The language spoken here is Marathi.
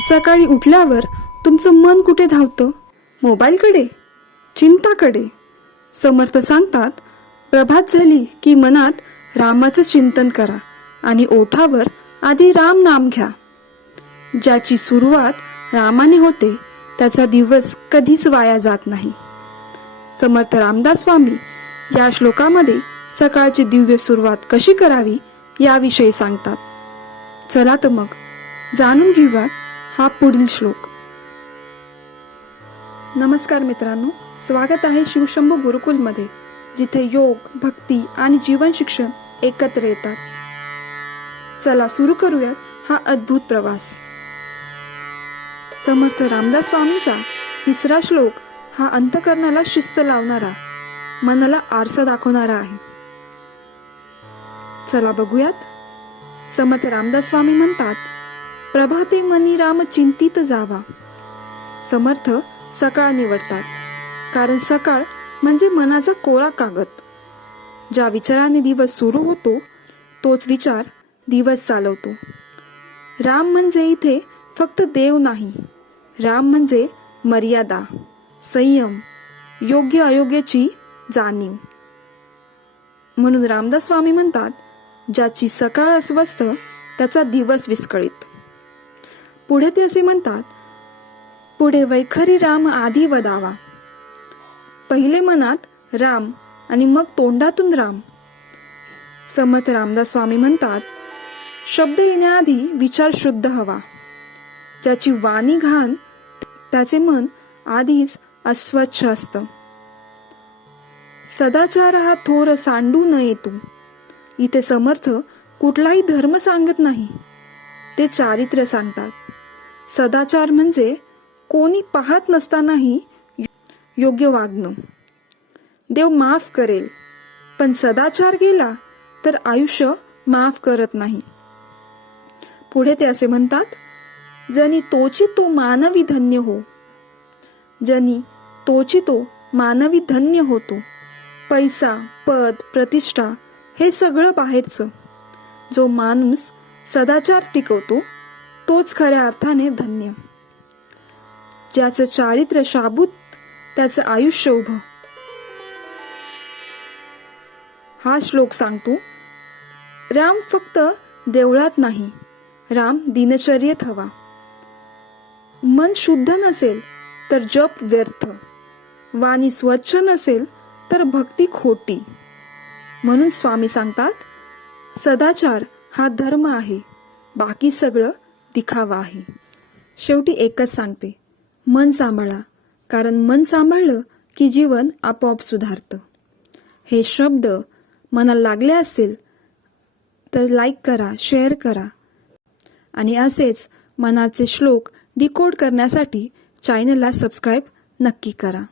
सकाळी उठल्यावर तुमचं मन कुठे धावतं? मोबाईलकडे? चिंताकडे? समर्थ सांगतात प्रभात झाली की मनात रामाचं चिंतन करा आणि ओठावर आधी राम नाम घ्या. ज्याची सुरुवात रामाने होते त्याचा दिवस कधीच वाया जात नाही. समर्थ रामदास स्वामी या श्लोकामध्ये सकाळची दिव्य सुरुवात कशी करावी याविषयी सांगतात. चला तर मग जाणून घेऊयात. हा पुढील श्लोक. नमस्कार मित्रांनो स्वागत आहे शिवशंभू गुरुकुलमध्ये जिथे योग भक्ती आणि जीवन शिक्षण एकत्र येतात. चला सुरू करूयात हा अद्भुत प्रवास. समर्थ रामदास स्वामींचा तिसरा श्लोक हा अंतकरणाला शिस्त लावणारा मनाला आरसा दाखवणारा आहे. चला बघूयात. समर्थ रामदास स्वामी म्हणतात प्रभाते मनी राम चिंतित जावा. समर्थ सकाळ निवडतात. कारण सकाळ म्हणजे मनाचा कोरा कागद. ज्या विचाराने दिवस सुरू होतो तोच विचार दिवस चालवतो. राम म्हणजे इथे फक्त देव नाही. राम म्हणजे मर्यादा संयम योग्य अयोग्याची जाणीव. म्हणून रामदास स्वामी म्हणतात ज्याची सकाळ अस्वस्थ त्याचा दिवस विस्कळीत. पुढे ते असे म्हणतात पुढे वैखरी राम आधी वदावा. पहिले मनात राम आणि मग तोंडातून राम. समर्थ रामदास स्वामी म्हणतात शब्द येण्याआधी विचार शुद्ध हवा. ज्याची वाणी घाण त्याचे मन आधीच अस्वच्छ असतं. सदाचार हा थोर सांडू न येतो. इथे समर्थ कुठलाही धर्म सांगत नाही. ते चारित्र्य सांगतात. सदाचार म्हणजे कोणी पाहत नसतानाही योग्य वागणं. देव माफ करेल पण सदाचार गेला तर आयुष्य माफ करत नाही. पुढे ते असे म्हणतात जनी तोची तो मानवी धन्य हो. जनी तोची तो मानवी धन्य होतो. पैसा पद प्रतिष्ठा हे सगळं बाहेरचं. जो माणूस सदाचार टिकवतो तोच खऱ्या अर्थाने धन्य. ज्याचं चारित्र्य शाबूत त्याचं आयुष्य उभं. हा श्लोक सांगतो राम फक्त देवळात नाही राम दिनचर्येत हवा. मन शुद्ध नसेल तर जप व्यर्थ. वाणी स्वच्छ नसेल तर भक्ती खोटी. म्हणून स्वामी सांगतात सदाचार हा धर्म आहे बाकी सगळं दिखावा आहे शेवटी एकच सांगते मन सांभाळा कारण मन सांभाळलं की जीवन आपोआप सुधारतं. हे शब्द मनाला लागले असतील तर लाईक करा शेअर करा. आणि असेच मनाचे श्लोक डिकोड करण्यासाठी चॅनलला सबस्क्राईब नक्की करा.